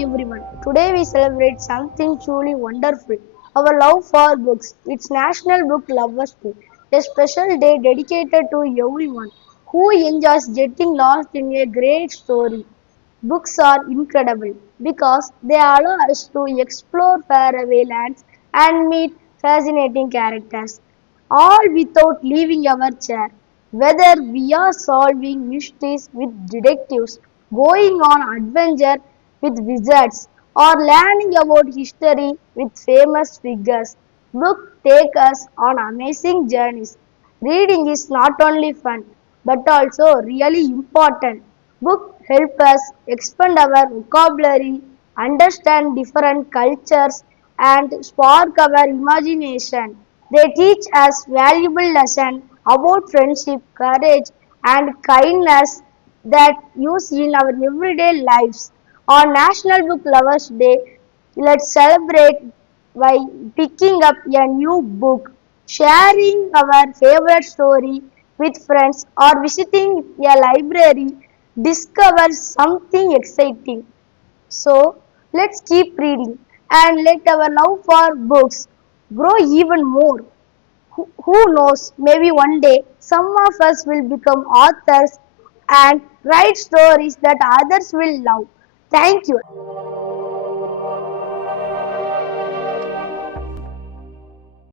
everyone. Today we celebrate something truly wonderful. Our love for books. It's National Book Lovers Day, a special day dedicated to everyone who enjoys getting lost in a great story. Books are incredible because they allow us to explore faraway lands and meet fascinating characters, all without leaving our chair. Whether we are solving mysteries with detectives, going on adventure with wizards, or learning about history with famous figures, books take us on amazing journeys. Reading is not only fun but also really important. Books help us expand our vocabulary, understand different cultures, and spark our imagination. They teach us valuable lessons about friendship, courage, and kindness that use in our everyday lives. On National Book Lovers Day, let's celebrate by picking up a new book, sharing our favorite story with friends, or visiting a library, discover something exciting. So, let's keep reading and let our love for books grow even more. Who knows, maybe one day some of us will become authors and write stories that others will love. Thank you.